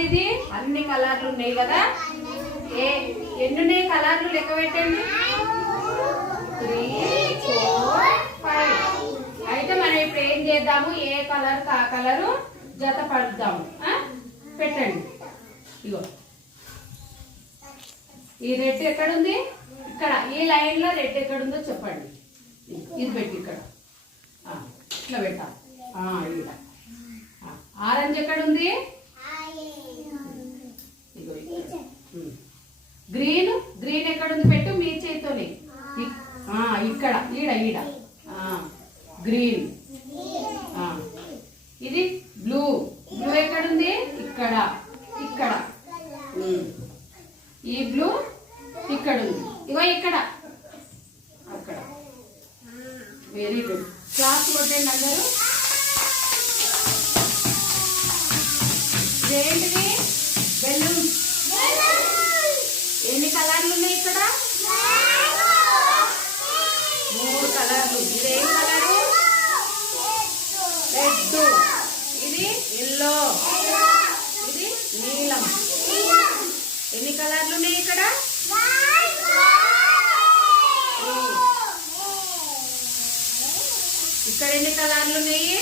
ఉంది ఇది? అన్ని కలర్లు ఉన్నాయి కదా. ఎన్ని ఉన్నాయి కలర్లు లెక్క పెట్టండి. 3, 4, 5. అయితే మనం ఇప్పుడు ఏం చేద్దాము, ఏ కలర్ ఆ కలరు జత పడుద్దాము. పెట్టండి. ఇగో ఈ రెడ్ ఎక్కడుంది? ఇక్కడ ఈ లైన్ లో రెడ్ ఎక్కడుందో చెప్పండి. ఇది పెట్టి ఇక్కడ ఇట్లా పెట్టాలి. ఇక్కడ ఆరెంజ్ ఎక్కడుంది? ఇగో గ్రీన్ గ్రీన్ ఎక్కడుంది? పెట్టు మీ చేతితోనే. ఇక్కడ ఈడ ఈడ గ్రీన్. ఇది బ్లూ బ్లూ ఎక్కడుంది? ఇక్కడ ఇక్కడ. ఈ బ్లూ ఇక్కడ ఉంది. ఇగో ఇక్కడ అక్కడ. Very good. క్లాస్ కొట్టండి అందరూ. ఇదేంటిది? బెలూన్స్. ఎన్ని కలర్లు ఉన్నాయి ఇక్కడ? 3 కలర్లు. ఇదేం కలరు? రెడ్. ఇది ఎల్లో. ఇది నీలం. ఎన్ని కలర్లు ఉన్నాయి ఇక్కడ? ఇక్కడ ఎన్ని కలర్లు ఉన్నాయి?